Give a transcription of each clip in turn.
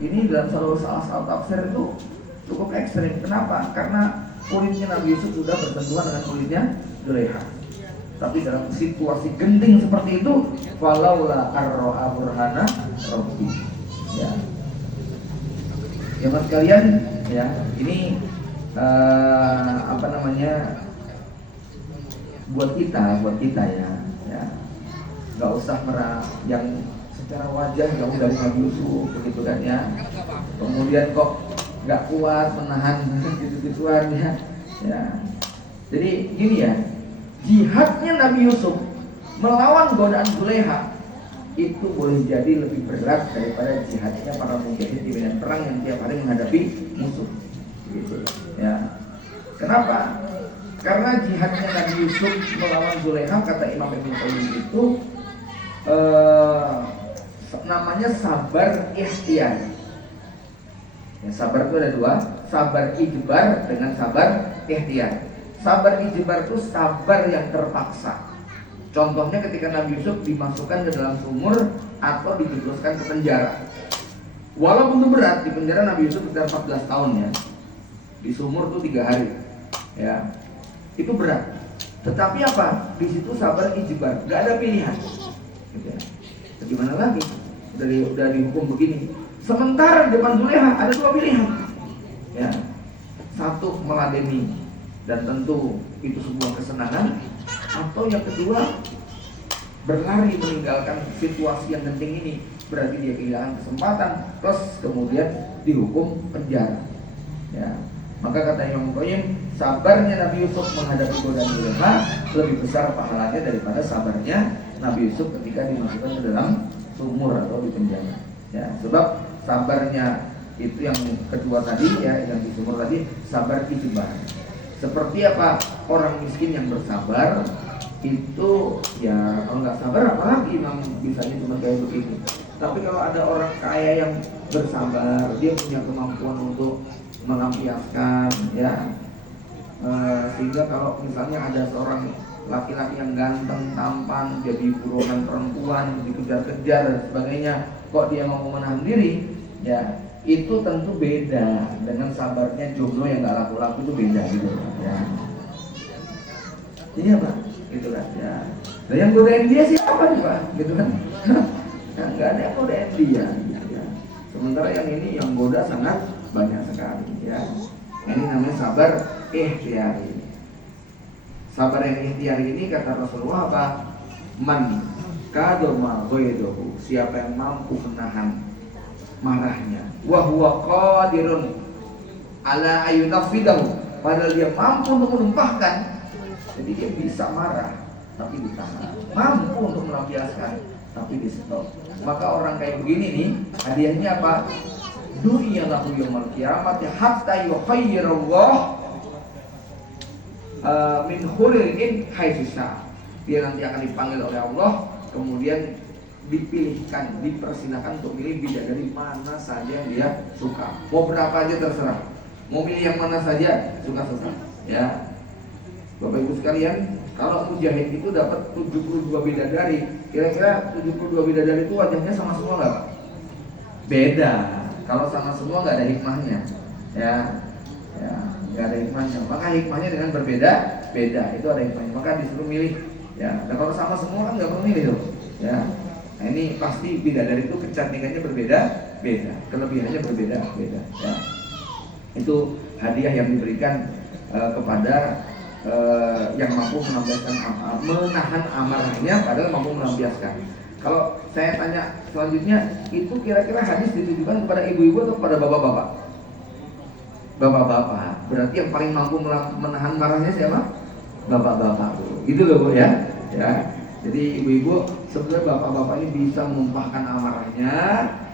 Ini dalam salah satu tafsir itu cukup ekstrim. Kenapa? Karena kulitnya Nabi Yusuf sudah bersentuhan dengan kulitnya Zulekha. Tapi dalam situasi genting seperti itu, falaula arro'a burhana rabbi. Ya. Ya mas kalian, ya ini buat kita ya nggak usah merah yang secara wajah jauh dari Nabi Yusuf begitu kan ya, kemudian kok nggak kuat menahan gitu-gituan ya. Jadi gini ya, jihadnya Nabi Yusuf melawan godaan Zulekha itu boleh jadi lebih berat daripada jihadnya para mujahid di medan perang yang tiap hari menghadapi musuh gitu ya. Kenapa? Karena jihadnya Nabi Yusuf melawan Zulekha, kata Imam Ibnu Qayyim itu namanya sabar ikhtiyar. Ya, sabar itu ada dua, sabar ijbar dengan sabar ikhtiyar. Sabar ijbar itu sabar yang terpaksa. Contohnya ketika Nabi Yusuf dimasukkan ke dalam sumur atau dijebloskan ke penjara. Walaupun itu berat, di penjara Nabi Yusuf sekitar 14 tahun ya. Di sumur tuh 3 hari. Ya. Itu berat. Tetapi apa? Di situ sabar ijbar, enggak ada pilihan. Gitu ya. Gimana lagi? Udah dihukum begini. Sementara di depan Zulekha ada 2 pilihan. Ya. Satu, meladeni, dan tentu itu sebuah kesenangan. Atau yang kedua, berlari meninggalkan situasi yang genting ini, berarti dia kehilangan kesempatan, plus kemudian dihukum penjara. Ya. Maka kata Imam Qayyim, sabarnya Nabi Yusuf menghadapi godaan Zulekha lebih besar pahalanya daripada sabarnya Nabi Yusuf ketika dimasukkan ke dalam sumur atau di penjara. Ya, sebab sabarnya itu yang kedua tadi ya, yang di sumur tadi, sabar ijbar. Seperti apa orang miskin yang bersabar itu ya, kalau nggak sabar apalagi memang bisanya cuma kayak begitu. Tapi kalau ada orang kaya yang bersabar, dia punya kemampuan untuk melampiaskan ya, sehingga kalau misalnya ada seorang laki-laki yang ganteng, tampan, jadi buronan perempuan, dikejar-kejar dan sebagainya, kok dia mau menahan diri ya, itu tentu beda dengan sabarnya jomblo yang nggak laku-laku, itu beda gitu ya. Jadi apa? Gitu kan ya. Nah yang godain dia siapa nih Pak? Gitu kan? Nah, nggak ada yang godain dia. Gitu, ya. Sementara yang ini yang goda sangat banyak sekali ya. Ini namanya sabar ikhtiyari. Sabar yang ikhtiyari ini kata Rasulullah apa? Man kadoma ghaidahu, siapa yang mampu menahan marahnya, wa huwa qadirun ala ayunafidahu, padahal dia mampu untuk menumpahkan. Jadi dia bisa marah tapi ditahan, mampu untuk melampiaskan tapi di stop. Maka orang kayak begini nih, hadiahnya apa? Dunia lahu yaumul qiyamah hatta yukhayyirallah min khuririn haitsa. Dia nanti akan dipanggil oleh Allah, kemudian dipilihkan, dipersilakan untuk milih bidadari mana saja yang dia suka. Mau berapa aja terserah. Mau milih yang mana saja suka-suka. Ya. Bapak Ibu sekalian, kalau mujahid itu dapat 72 bidadari, kira-kira 72 bidadari itu wajahnya sama semua enggak, Pak? Beda. Kalau sama semua enggak ada hikmahnya. Ya. Ya, enggak ada hikmahnya. Maka hikmahnya dengan berbeda-beda. Itu ada hikmahnya. Maka disuruh milih. Ya. Dan kalau sama semua kan enggak perlu milih tuh. Ya. Nah ini pasti bidadari itu kecantikannya berbeda-beda, kelebihannya berbeda-beda ya. Itu hadiah yang diberikan kepada yang mampu menahan amarahnya padahal mampu melampiaskan. Kalau saya tanya selanjutnya, itu kira-kira hadis ditujukan kepada ibu-ibu atau kepada bapak-bapak? Bapak-bapak, berarti yang paling mampu menahan marahnya siapa? Bapak-bapak tuh. Gitu loh Bu ya. Ya. Jadi ibu-ibu, sebenarnya bapak-bapak ini bisa menumpahkan amarahnya,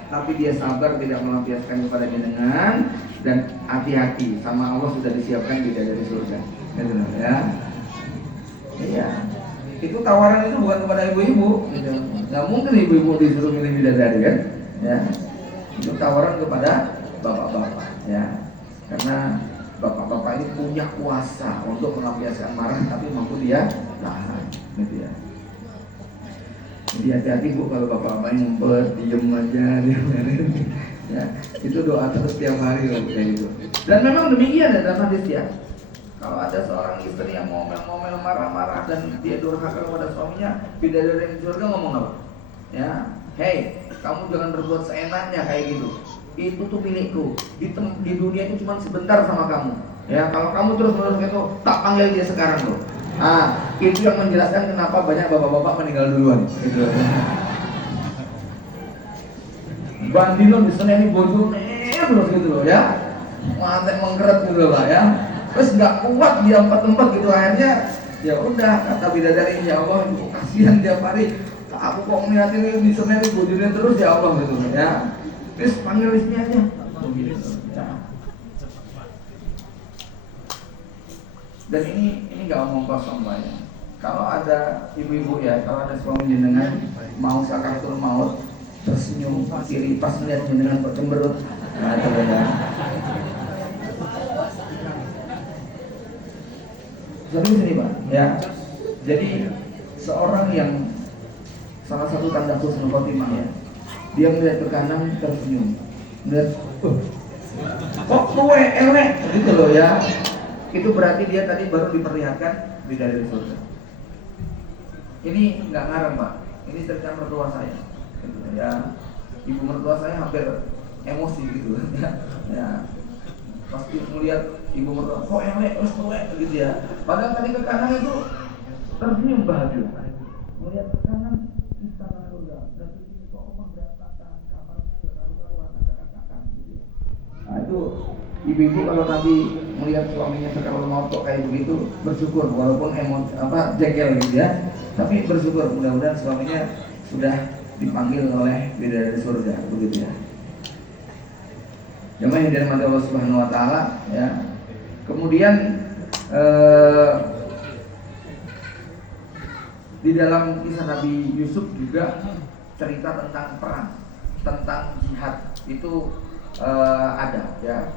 tapi dia sabar tidak melampiaskan kepada jenengan, dan hati-hati sama Allah sudah disiapkan bidadari surga. Gitu ya. Iya. Itu tawaran itu bukan kepada ibu-ibu. Gitu. Nggak mungkin ibu-ibu disuruh milih bidadari kan? Ya. Itu tawaran kepada bapak-bapak. Ya. Karena bapak-bapak ini punya kuasa untuk melampiaskan marah, tapi mampu dia tahan. Gitu ya. Jadi hati-hati Bu kalau bapak-bapak ngumpet, diem aja, ya. Itu doa terus tiap hari loh kayak gitu. Dan memang demikian ya dalam hadis ya. Kalau ada seorang istri yang ngomel-ngomel, marah-marah dan dia durhaka kepada suaminya, bidadari di surga ngomong apa? Ya, hey, kamu jangan berbuat seenaknya kayak gitu. Itu tuh milikku. Di dunia itu cuma sebentar sama kamu. Ya, kalau kamu terus-menerus itu, tak panggil dia sekarang loh. Ah, itu yang menjelaskan kenapa banyak bapak-bapak meninggal duluan. Gitu. Bandino di sana ini bojone terus gitu loh ya, mantek mengkeret gitu loh Pak ya. Terus nggak kuat dia tempat gitu, akhirnya ya udah kata bidadari, ya Allah ibu kasihan tiap hari aku kok ngeliatin ini di sana ini bojone terus ya Allah gitu ya. Terus panggil istrinya aja begitu ya. Dan ini nggak omong kosong Pak ya. Kalau ada ibu-ibu ya, kalau ada suami jenengan mau sakaratul maut tersenyum kiri pas melihat jenengan bercemberut, nah itu ya. Jadi sini Pak ya. Jadi seorang yang salah satu tanda husnul khotimah ya, dia melihat ke kanan tersenyum, melihat kok tuwe elek gitu loh ya. Itu berarti dia tadi baru diperlihatkan bidadari surga. Ini nggak ngarang Pak, ini cerita mertua saya. Ya, ibu mertua saya hampir emosi gitu ya, pasti melihat ibu mertua kok elek terus tuwek gitu ya, padahal tadi ke kanan itu tersenyum bahagia melihat ke kanan istana surga dan di sini kok rumah berantakan, kamarnya nggak karu-karuan, acak-acakan gitu ya. Nah itu ibu-ibu kalau nanti melihat suaminya sekarang mau kok kayak begitu bersyukur, walaupun emosi jengkel gitu ya, tapi bersyukur mudah-mudahan suaminya sudah dipanggil oleh bidadari surga begitu ya. Jemaah yang dirahmati Allah Subhanahu wa taala ya. Kemudian di dalam kisah Nabi Yusuf juga cerita tentang perang, tentang jihad itu ada ya.